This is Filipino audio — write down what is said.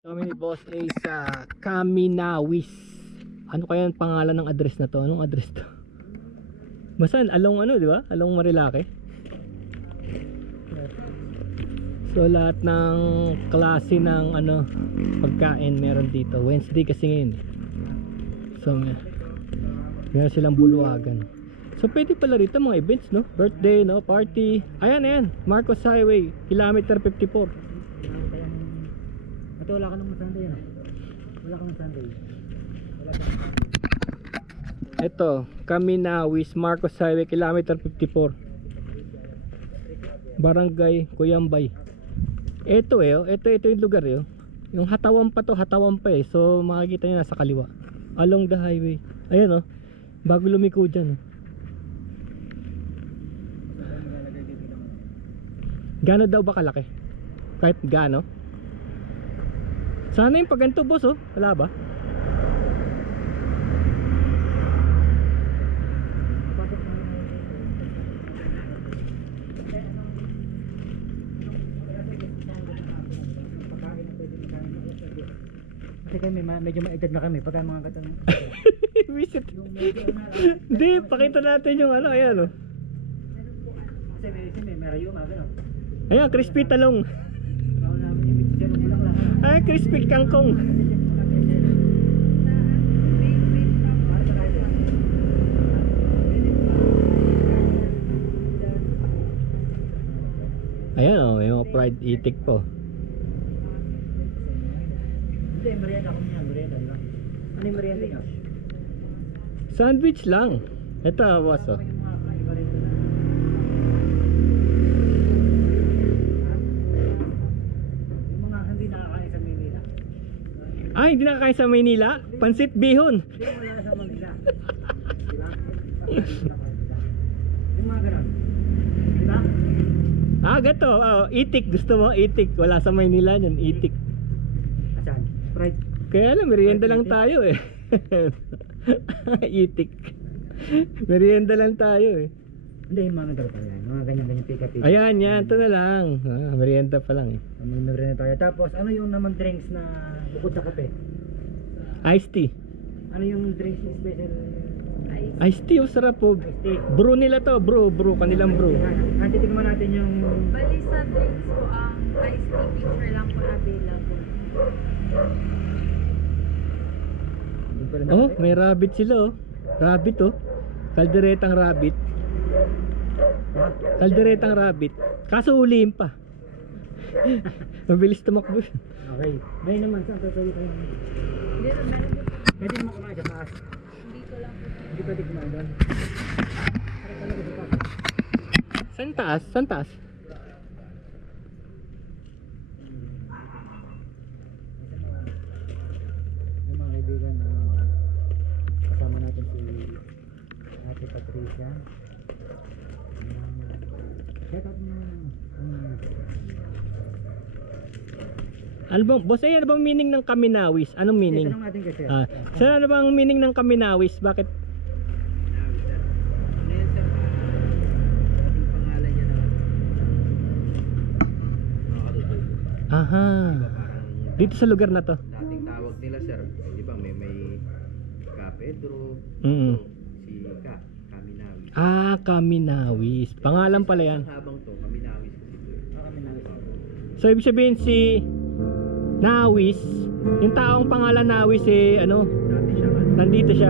Kami ni Boss A sa Kaminawis. Ano kaya ang pangalan ng address na to? Anong address to? Basta along ano, di ba? Along Marilake. So lahat ng klase ng ano pagkain meron dito. Wednesday kasi ngayon. So meron silang buluwagan. So pwede pala rito mga events, no? Birthday, no? Party. Ayan. Marcos Highway, kilometer 54. Ito wala ka nang Sunday yan. Wala ka nang Sunday. Ito, Kaminawis, Marcos Highway, kilometer 54. Barangay Cuyambay. Ito yung lugar eh. Yung hatawan pa eh. So makikita niyo nasa kaliwa. Along the highway. Ayan oh. Bago lumiko dyan. Gaano daw ba kalaki? Kahit gaano? Sana yung paganto boss oh. Wala ba? Kasi kami medyo maedad na kami pagka mga katanong. Visit. Hindi, pakita natin yung ano. Ayan oh. Kasi may merayo mga Ayan, crispy talong. Ay, crispy kangkong. Ayan oh, may mga fried itik po. Hindi, merienda ko niya, merienda, di ba? Ano yung merienda niya? Sandwich lang. Ito boss oh. Yung mga hindi nakakain sa Manila. Ay, hindi nakakain sa Maynila? Pansit bihon. Hindi wala sa Manila. Diba? Yung mga ganun. Diba? Ah, gato. Oh, itik. Gusto mo? Itik. Wala sa Maynila yan. Itik. Asan? Fried. Kaya lang, merienda lang tayo eh. Itik. Merienda lang tayo eh. Hindi, yung mga ganun yan. Mga ganyan-ganyan pika-pika. Ayan, yan. Ito na lang. Ah, merienda pa lang eh. May merienda tayo. Tapos, ano yung naman drinks na bukod sa kape? Iced tea. Ano yung drinks na special? Iced tea, oh, sarap po. Iced tea. Brew nila to, bro. Kanilang brew. Titignan natin yung... Bali sa drinks ko, ang iced tea picture lang po available. Oh, may rabbit sila oh. Rabbit oh. Kalderetang rabbit. Kalderetang rabbit. Kaso ulihin pa. Mabilis tumakbo. Okay. Ngayon naman, saan pwede tayo? Hindi rin, meron din po. Pwede naman kumain sa taas. Hindi ko lang po. Hindi pwede kumain doon. Saan taas? Saan taas? Yung mga kaibigan, kasama natin si Ate Patricia. Shout out mo. Ano bang, boss, ano bang meaning ng Kaminawis? Anong meaning? Tanong natin kasi. Sir, ano bang meaning ng Kaminawis? Bakit? Pangalan niya naman. Mga katutubo. Aha. Parang Dito sa lugar na to. dating tawag nila sir. Di ba may Ka Pedro, Mm. si Kaminawis. Ah, Kaminawis. Pangalan pala yan. Ang habang to, Kaminawis kasi to. Kami na. So, ibig sabihin si Nawis, yung taong pangalan Nawis eh, ano, Dati siya nandito siya.